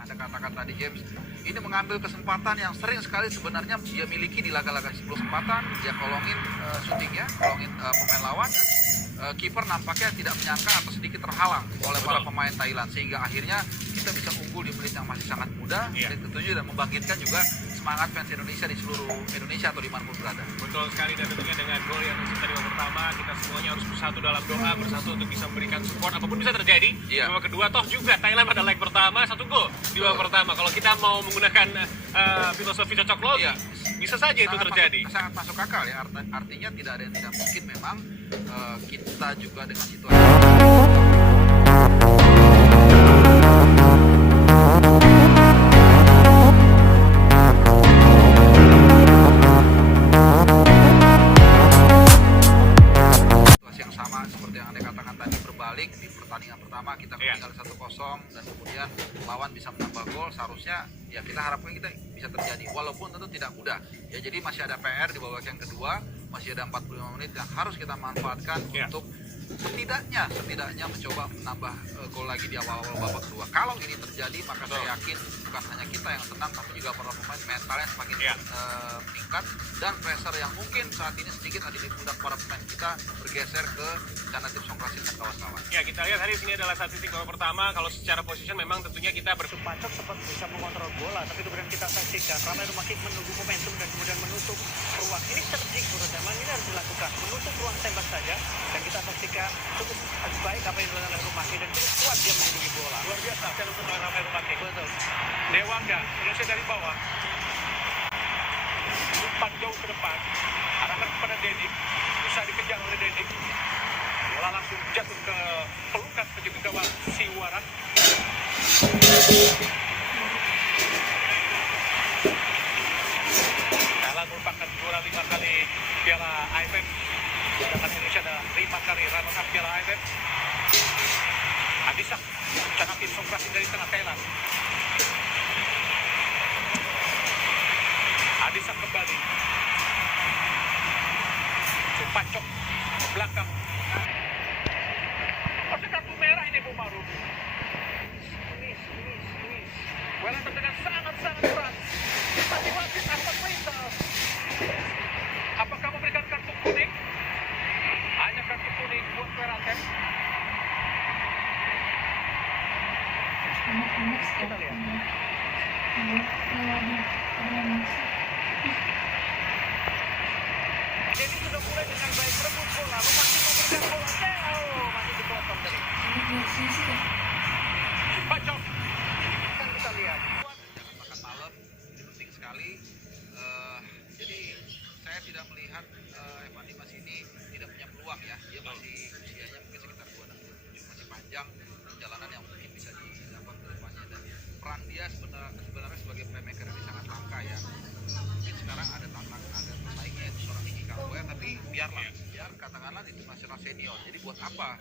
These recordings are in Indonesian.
Anda katakan tadi James, ini mengambil kesempatan yang sering sekali sebenarnya dia miliki di laga-laga 10 kesempatan, dia kolongin syutingnya, kolongin pemain lawan. Kiper nampaknya tidak menyangka atau sedikit terhalang oleh para pemain Thailand, sehingga akhirnya kita bisa unggul di menit yang masih sangat muda, menit ke-7, dan membangkitkan juga semangat fans Indonesia di seluruh Indonesia atau dimanapun berada. Betul sekali, dan tentunya dengan gol yang tercipta di babak pertama, kita semuanya harus bersatu dalam doa, bersatu untuk bisa memberikan support apapun bisa terjadi. Di babak kedua toh juga Thailand pada leg pertama 1 gol di babak pertama. Kalau kita mau menggunakan filosofi cocok logi, bisa saja itu terjadi. Sangat masuk akal ya, artinya tidak ada yang tidak mungkin. Memang kita juga dengan situasi yang sama seperti yang Anda katakan tadi, berbalik di pertandingan pertama kita ketinggalan 1-0 dan kemudian lawan bisa menambah gol. Seharusnya ya kita harapkan kita bisa terjadi, walaupun tentu tidak mudah ya. Jadi masih ada PR di babak yang kedua, masih ada 45 menit yang harus kita manfaatkan untuk setidaknya mencoba menambah gol lagi di awal-awal babak kedua. Kalau ini terjadi, maka saya yakin bukan hanya kita yang tenang, tapi juga para pemain mentalnya semakin meningkat, dan pressure yang mungkin saat ini sedikit ada di pundak para pemain kita bergeser ke Chanathip Songkrasin dan kawan-kawan. Ya, kita lihat hari ini adalah statistik babak pertama. Kalau secara position memang tentunya kita Pacok sempat bisa mengontrol bola, tapi kemudian kita saksikan Ramai Rumakik menunggu momentum dan kemudian menutup ruang. Ini cerdik menurut saya, ini harus dilakukan, menutup ruang tembak saja, dan kita saksikan cukup baik apa yang dilakukan oleh Rumakik dan cukup kuat dia melindungi bola. luar biasa saya untuk Ramai Rumakik. Betul. Dewangga, Indonesia dari bawah, umpan jauh ke depan, arahkan kepada Dedik, bisa dikejar oleh Dedik, bola langsung jatuh ke pelukan penjaga gawang Siwaran. Thailand merupakan juara 5 kali Piala AFF, sedangkan Indonesia adalah 5 kali runner-up Piala AFF. Adisak, Chanathip Songkrasin dari tengah Thailand. Adisak kembali. Supacok ke belakang. Masih kartu merah ini Bu Maruf. Wellington dengan sangat-sangat keras. Masing-masing Ahmad Faisal. Apakah memberikan kartu kuning? Hanya kartu kuning buat Wellington. Kita lihat. Jadi sudah mulai dengan baik rebut bola, masih memberikan bola, masih dipotong dari Pacok. Kan kita lihat. Jangan makan malam, ini penting sekali. Jadi saya tidak melihat Evan Dimas ini tidak punya peluang ya. Dia masih usianya mungkin sekitar 26-27, masih panjang perjalanan yang mungkin bisa didapat ke depannya, dan peran dia sebenarnya sebagai playmaker ini sangat langka ya. Mungkin sekarang ada pesaingnya itu seorang Nicky Kamboya, tapi biar katakanlah di tim nasional senior. Jadi buat apa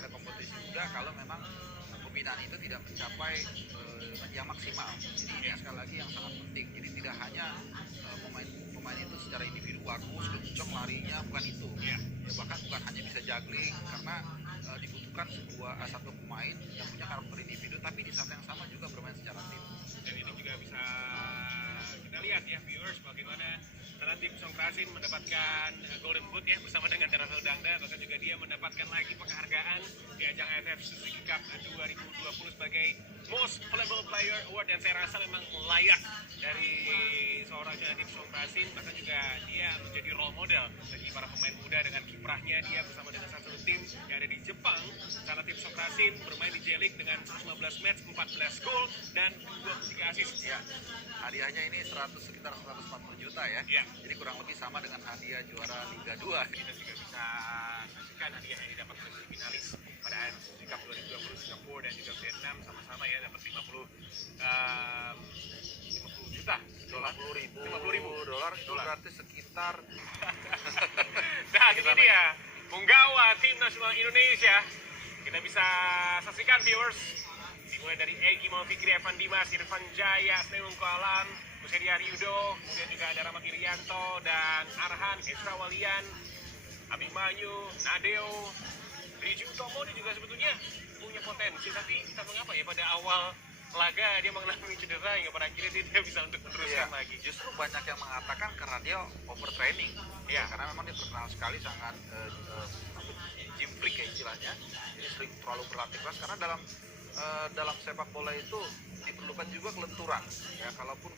ada kompetisi muda kalau memang pembinaan itu tidak mencapai yang maksimal. Jadi ini sekali lagi yang sangat penting. Jadi tidak hanya pemain itu secara individu bagus, kencang larinya, bukan itu. Ya, bahkan bukan hanya bisa juggling, karena dibutuhkan satu pemain yang punya karakter individu, tapi di saat yang sama juga bermain secara tim. Dan ini juga bisa kita lihat ya viewers, bagaimana Chanathip Songkrasin mendapatkan Golden Boot ya bersama dengan Rafael Dangda, bahkan juga dia mendapatkan lagi penghargaan di ajang AFF Suzuki Cup 2020 sebagai Most Valuable Player Award, dan saya rasa memang layak dari seorang Chanathip Songkrasin. Bahkan juga dia menjadi role model bagi para pemain muda dengan kiprahnya dia bersama dengan satu tim yang ada di Jepang. Chanathip Songkrasin bermain di J-League dengan 115 match, 14 gol dan 23 assist. Ya, hadiahnya ini sekitar 140 juta ya. Jadi kurang lebih sama dengan hadiah juara Liga 2. Kita juga bisa saksikan hadiah yang didapat oleh finalis pada Suzuki Cup 2020 Singapura dan juga Vietnam, sama-sama ya dapat 50 juta dolar, 50 ribu dolar, itu berarti sekitar nah ini dia penggawa tim nasional Indonesia. Kita bisa saksikan viewers, dimulai dari Egy Maulana Fikri, Evan Dimas, Irfan Jaya, Snehung Alam, Musedi Yudo, kemudian juga ada Rahmat Irianto dan Arhan, Esra Walian, Abimanyu, Nadeo, Riji Utomo. Ini juga sebetulnya punya potensi, tapi kita mengapa ya pada awal laga dia mengalami cedera hingga pada akhirnya dia tidak bisa untuk meneruskan lagi. Justru banyak yang mengatakan karena dia overtraining. Iya. Karena memang dia terkenal sekali sangat gym freak ya istilahnya. Jadi sering terlalu berlatih keras karena dalam sepak bola itu diperlukan juga kelenturan. Ya, kalaupun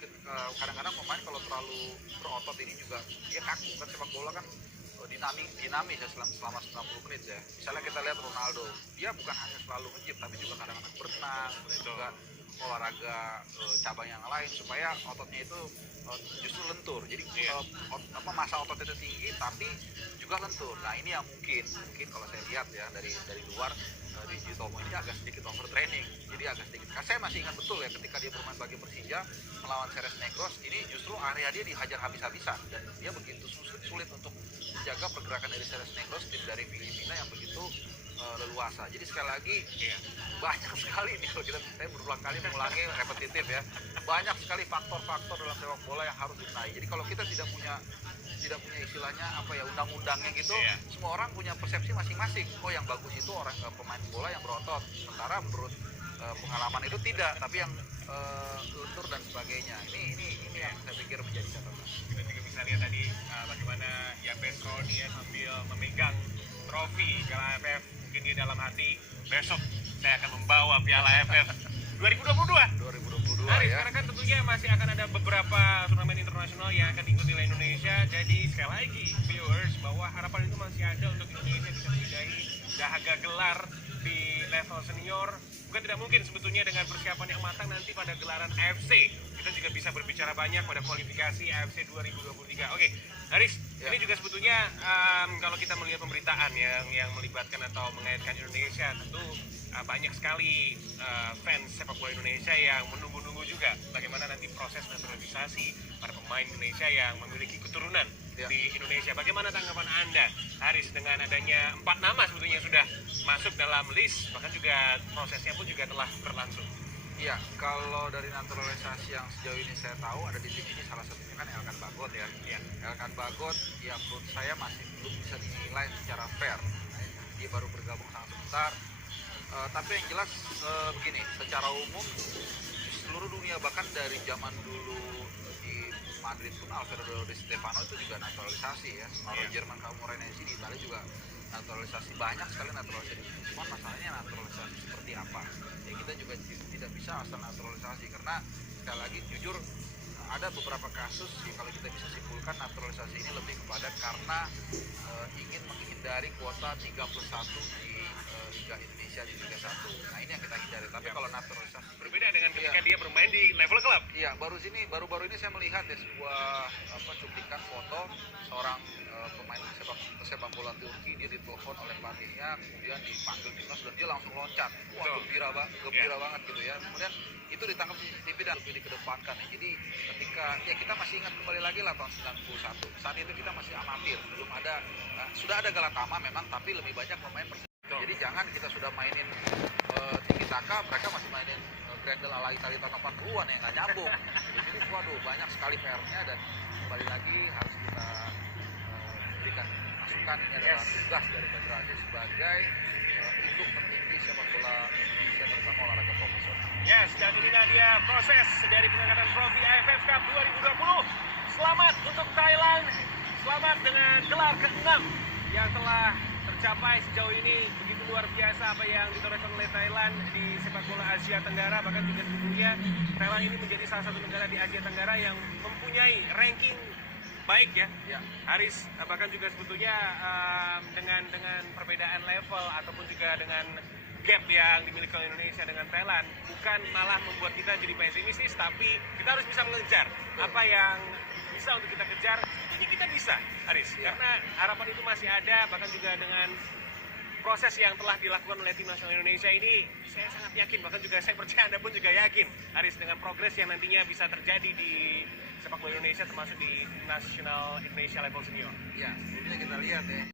kadang-kadang pemain kalau terlalu berotot ini juga dia kaku kan, sepak bola kan dinamis ya selama 90 menit ya. Misalnya kita lihat Ronaldo, dia bukan hanya selalu nge-gym tapi juga kadang-kadang berenang, kemudian juga olahraga cabang yang lain supaya ototnya itu justru lentur. Jadi massa otot itu tinggi tapi juga lentur. Nah, ini yang mungkin kalau saya lihat ya dari luar, Didi Tomo ini agak sedikit overtraining. Jadi agak sedikit. Saya masih ingat betul ya ketika dia bermain bagi Persija melawan Ceres Negros, ini justru area dia dihajar habis-habisan dan dia begitu sulit untuk menjaga pergerakan dari Ceres Negros, tim dari Filipina yang begitu leluasa. Jadi sekali lagi banyak sekali nih, kalau saya berulang kali mengulangi repetitif ya, banyak sekali faktor-faktor dalam sepak bola yang harus dibenahi. Jadi kalau kita tidak punya istilahnya undang-undangnya gitu, semua orang punya persepsi masing-masing. Oh, yang bagus itu orang pemain bola yang berotot, sementara menurut pengalaman itu tidak, tapi yang luntur dan sebagainya. Ini yang saya pikir menjadi catatan. Kita juga bisa lihat tadi bagaimana Yabes Roni sambil memegang trofi Piala AFF. Mungkin dia dalam hati, besok saya akan membawa Piala AFF 2022. Ya. Sekarang kan tentunya masih akan ada beberapa turnamen internasional yang akan diikuti oleh Indonesia. Jadi sekali lagi viewers, bahwa harapan itu masih ada untuk Indonesia bisa menjadi dahaga gelar di level senior. Bukan tidak mungkin sebetulnya dengan persiapan yang matang nanti pada gelaran AFC. Kita juga bisa berbicara banyak pada kualifikasi AFC 2023. Oke, Haris, ini juga sebetulnya kalau kita melihat pemberitaan yang melibatkan atau mengaitkan Indonesia, tentu banyak sekali fans sepak bola Indonesia yang menunggu-nunggu juga bagaimana nanti proses naturalisasi para pemain Indonesia yang memiliki keturunan di Indonesia. Bagaimana tanggapan Anda, Haris, dengan adanya 4 nama sebetulnya sudah masuk dalam list, bahkan juga prosesnya pun juga telah berlangsung? Iya, kalau dari naturalisasi yang sejauh ini saya tahu ada di tim ini, salah satunya kan Elkan Bagot ya. Elkan Bagot yang menurut saya masih belum bisa dinilai secara fair. Dia baru bergabung sangat sebentar. Tapi yang jelas begini, secara umum seluruh dunia bahkan dari zaman dulu di Madrid pun Alfredo Di Stefano itu juga naturalisasi ya. Mauro Jerman Camoranesi di Italia juga naturalisasi, banyak sekali naturalisasi. Cuma masalahnya naturalisasi seperti apa? Ya kita juga tidak bisa asal naturalisasi karena sekali lagi jujur ada beberapa kasus yang kalau kita bisa simpulkan naturalisasi ini lebih kepada karena ingin menghindari kuota 31 di Liga Indonesia di Liga 1. Nah, ini yang kita hindari. Tapi kalau naturalisasi berbeda dengan ketika dia bermain di level klub. Iya, baru-baru ini saya melihat ya sebuah cuplikan foto seorang pemain sepak bola Turki. Dia ditelepon oleh pelatihnya, kemudian dipanggil timnas dan dia langsung loncat. Wah, gembira banget gitu ya. Kemudian itu ditangkap CCTV dan lebih dikedepankan ya. Jadi ketika kita masih ingat kembali lagi lah tahun 91. Saat itu kita masih amatir, belum ada sudah ada Galatama memang, tapi lebih banyak pemain Jadi jangan kita sudah mainin Tiki Taka, mereka masih mainin Grendel ala Italia tahun 80-an yang nggak nyambung. Jadi waduh, banyak sekali PR-nya dan kembali lagi harus kita berikan masukan. Ini adalah tugas dari federasi sebagai induk tertinggi sepak bola Indonesia, terutama olahraga profesional. Yes, dan inilah dia proses dari pengangkatan trofi AFF Cup 2020. Selamat untuk Thailand, selamat dengan gelar ke-6 yang telah tercapai sejauh ini. Begitu luar biasa apa yang ditorehkan oleh Thailand di sepak bola Asia Tenggara. Bahkan juga sebelumnya Thailand ini menjadi salah satu negara di Asia Tenggara yang mempunyai ranking baik ya. Haris, bahkan juga sebetulnya dengan perbedaan level ataupun juga dengan gap yang dimiliki oleh Indonesia dengan Thailand, bukan malah membuat kita jadi pesimistis, tapi kita harus bisa mengejar apa yang bisa untuk kita kejar. Tentunya kita bisa, Haris, karena harapan itu masih ada. Bahkan juga dengan proses yang telah dilakukan oleh tim nasional Indonesia ini, saya sangat yakin, bahkan juga saya percaya Anda pun juga yakin, Haris, dengan progres yang nantinya bisa terjadi di sepak bola Indonesia, termasuk di nasional Indonesia level senior. Ya, sebelumnya kita lihat ya.